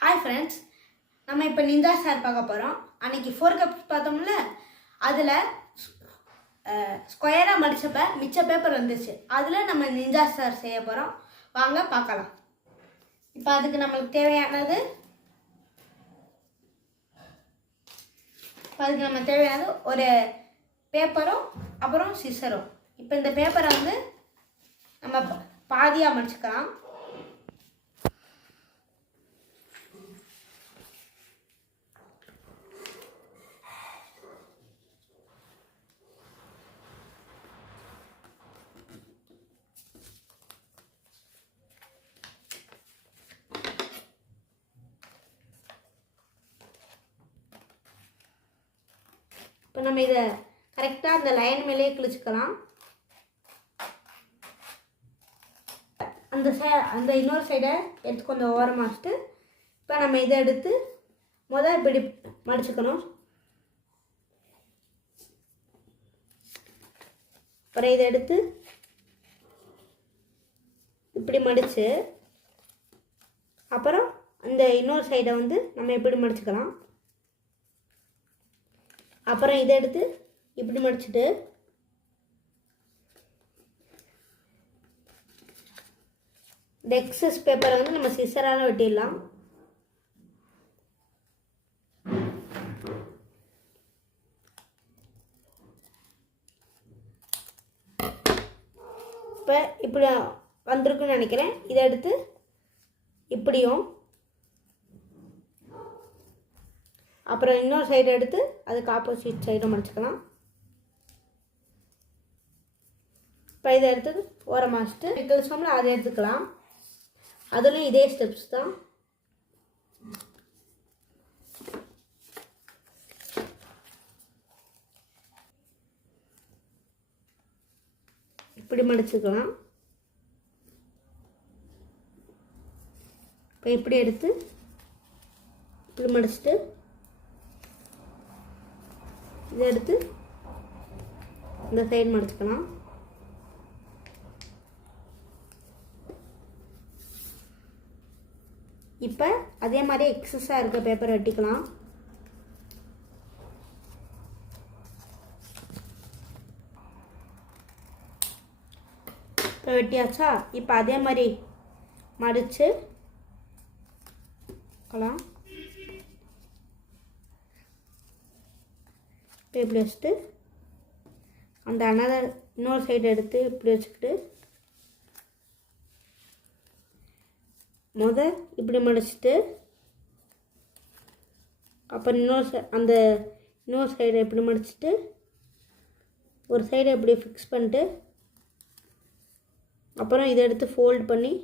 Hi friends, நம்ம இப்போ ninja star பார்க்க போகிறோம். அன்றைக்கி 4 கப்ஸ் பார்த்தோம்ல, அதில் ஸ்கொயராக மடித்தப்ப மிச்ச பேப்பர் வந்துச்சு. அதில் நம்ம நிஞ்சா ஸ்டார் செய்ய போகிறோம். வாங்க பார்க்கலாம். இப்போ அதுக்கு நம்மளுக்கு தேவையானது ஒரு பேப்பரும் அப்புறம் சிசரும். இப்போ இந்த பேப்பரை வந்து நம்ம பாதியாக மடிச்சுக்கலாம். இப்போ நம்ம இதை கரெக்டாக அந்த லைன் மேலேயே கிழிச்சிக்கலாம். அந்த இன்னொரு சைடை எடுத்து கொஞ்சம் ஓரமாக வச்சுட்டு இப்போ நம்ம இதை எடுத்து இப்படி மடிச்சுக்கணும். அப்புறம் இதை எடுத்து இப்படி மடித்து அப்புறம் அந்த இன்னொரு சைடை வந்து நம்ம இப்படி மடிச்சுக்கலாம். அப்புறம் இதை எடுத்து இப்படி மடிச்சுட்டு இந்த எக்ஸஸ் பேப்பரை வந்து நம்ம சிசரால் வெட்டிடலாம். இப்போ இப்படி வந்திருக்குன்னு நினைக்கிறேன். இதை எடுத்து இப்படியும் அப்புறம் இன்னொரு சைடு எடுத்து அதுக்கு ஆப்போசிட் சைடும் மடிச்சுக்கலாம். இப்போ இதை எடுத்து ஓரமாக வச்சுட்டு கிழிச்சோம்ல அதை எடுத்துக்கலாம். அதுலேயும் இதே ஸ்டெப்ஸ் தான். இப்படி மடிச்சுக்கலாம். இப்போ இப்படி எடுத்து இப்படி மடிச்சுட்டு இதை எடுத்து இந்த சைடு மடிச்சுக்கலாம். இப்போ அதே மாதிரி எக்ஸஸாக இருக்க பேப்பரை வெட்டிக்கலாம். இப்போ வெட்டியாச்சா? இப்போ அதே மாதிரி மடித்து க்கலாம். இப்படி வச்சுட்டு அந்த இன்னொரு சைடு எடுத்து இப்படி வச்சுக்கிட்டு இப்படி மடிச்சுட்டு அப்புறம் இன்னொரு சைடை இப்படி மடிச்சுட்டு ஒரு சைடை இப்படி ஃபிக்ஸ் பண்ணிட்டு அப்புறம் இதை எடுத்து ஃபோல்ட் பண்ணி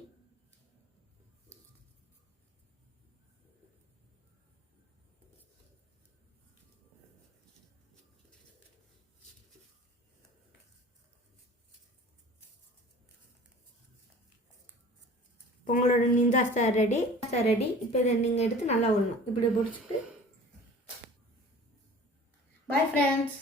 உங்களோட நிஞ்சா ஸ்டார் ரெடி. இப்போ இதை நீங்கள் எடுத்து நல்லா விடணும். இப்படி பிடிச்சிட்டு பாய் ஃப்ரெண்ட்ஸ்.